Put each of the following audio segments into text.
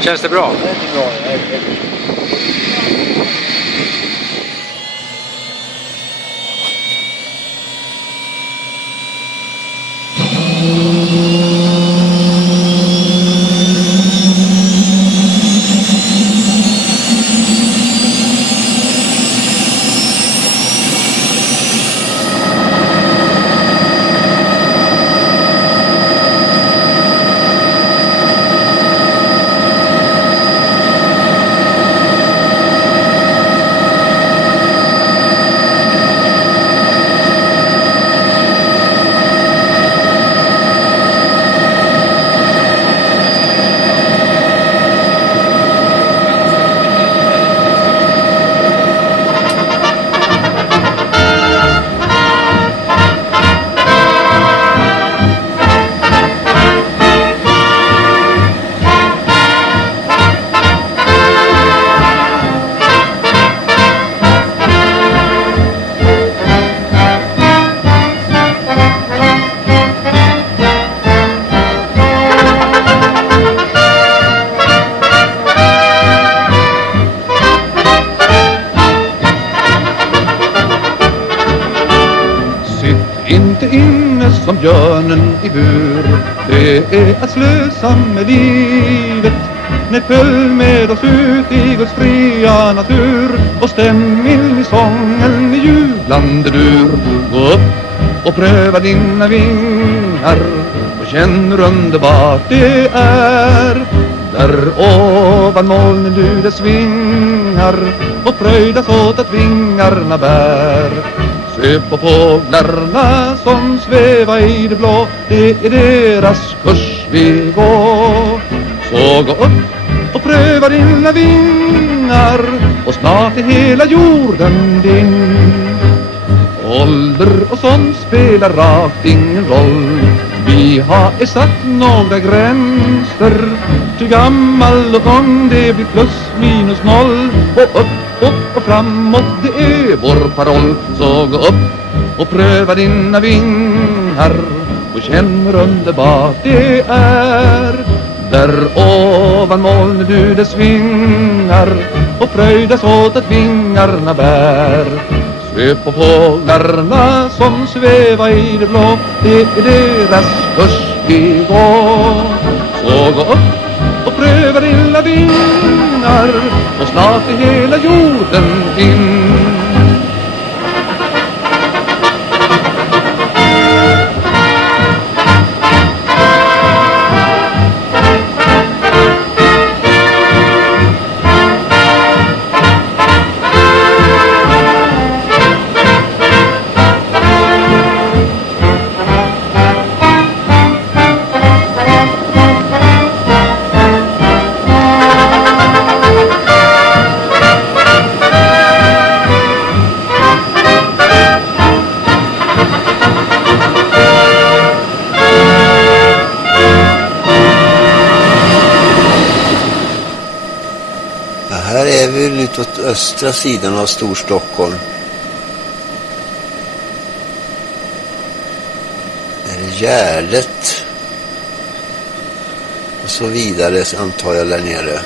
Känns det bra? Det är bra. Inte inne som björnen i bur, det är att slösa med livet. Nej, följ med oss ut i Guds fria natur och stäm in i sången i jublande dur. Gå upp och pröva dina vingar och känn hur underbart det är. Där ovan molnen du dess vingar och fröjdas åt att vingarna bär. Se på fåglarna som sväva i det blå, det är deras kurs vi går. Så gå upp och pröva dina vingar och snart är hela jorden din. Ålder och sånt spelar rakt ingen roll. Vi har satt några gränser. Ty gammal och ung det blir plus minus noll. Och upp och framåt det är vår paroll. Så gå upp och pröva dina vingar och känn underbart det är. Där ovan molnen du dess vingar och fröjdas åt att vingarna bär. Se på fåglarna som sväva i det blå, det är deras kurs vi går. Så gå upp och pröva dina vingar och snart är hela jorden din. Här är vi lite åt östra sidan av Storstockholm. Det är Gärdet och så vidare antar jag där nere.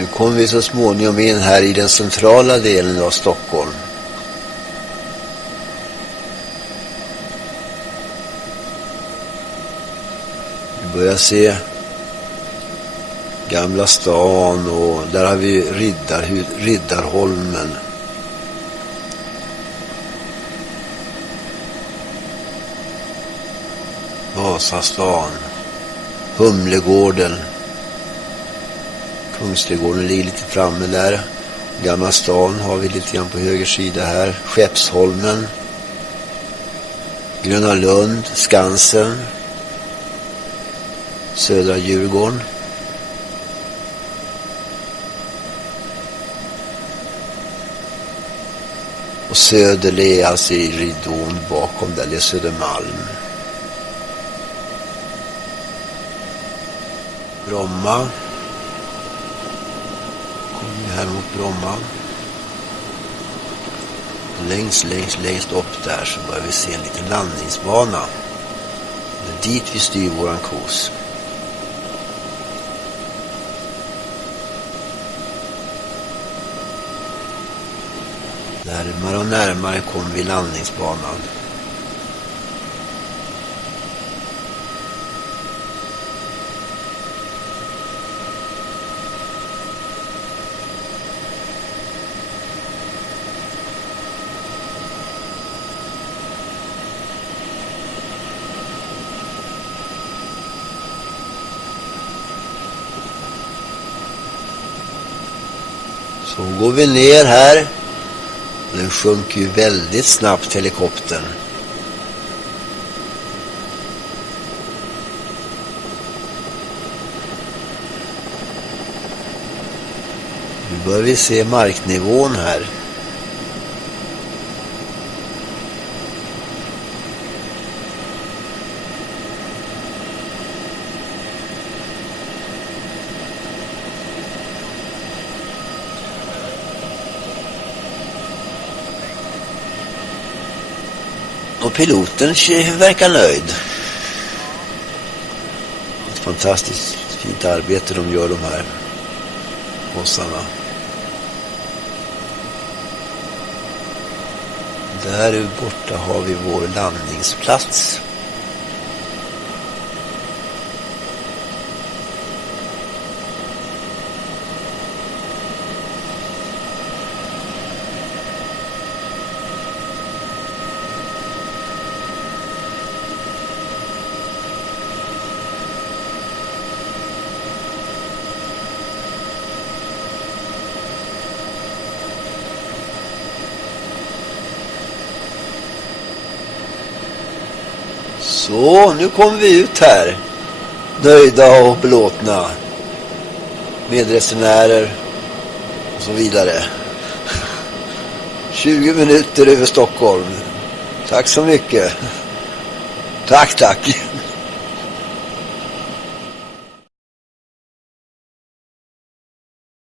Nu kommer vi så småningom in här i den centrala delen av Stockholm. Vi börjar se Gamla stan och där har vi Riddarholmen. Vasastan, Humlegården. Kungsträdgården ligger lite framme där. Gamla stan har vi lite grann på höger sida här. Skeppsholmen. Gröna Lund, Skansen. Södra Djurgården. Och söder är alltså i ridån bakom där, det är Södermalm. Bromma. Kommer vi här mot Bromma. Längst upp där så börjar vi se en liten landningsbana. Det är dit vi styr våran kurs. Närmare och närmare kommer vi landningsbanan. Så går vi ner här. Den sjunker ju väldigt snabbt, helikoptern. Nu börjar vi se marknivån här. Och piloten verkar nöjd. Ett fantastiskt fint arbete de gör, de här bossarna. Där borta har vi vår landningsplats. Så, nu kommer vi ut här. Nöjda och belåtna. Medresenärer och så vidare. 20 minuter över Stockholm. Tack så mycket. Tack.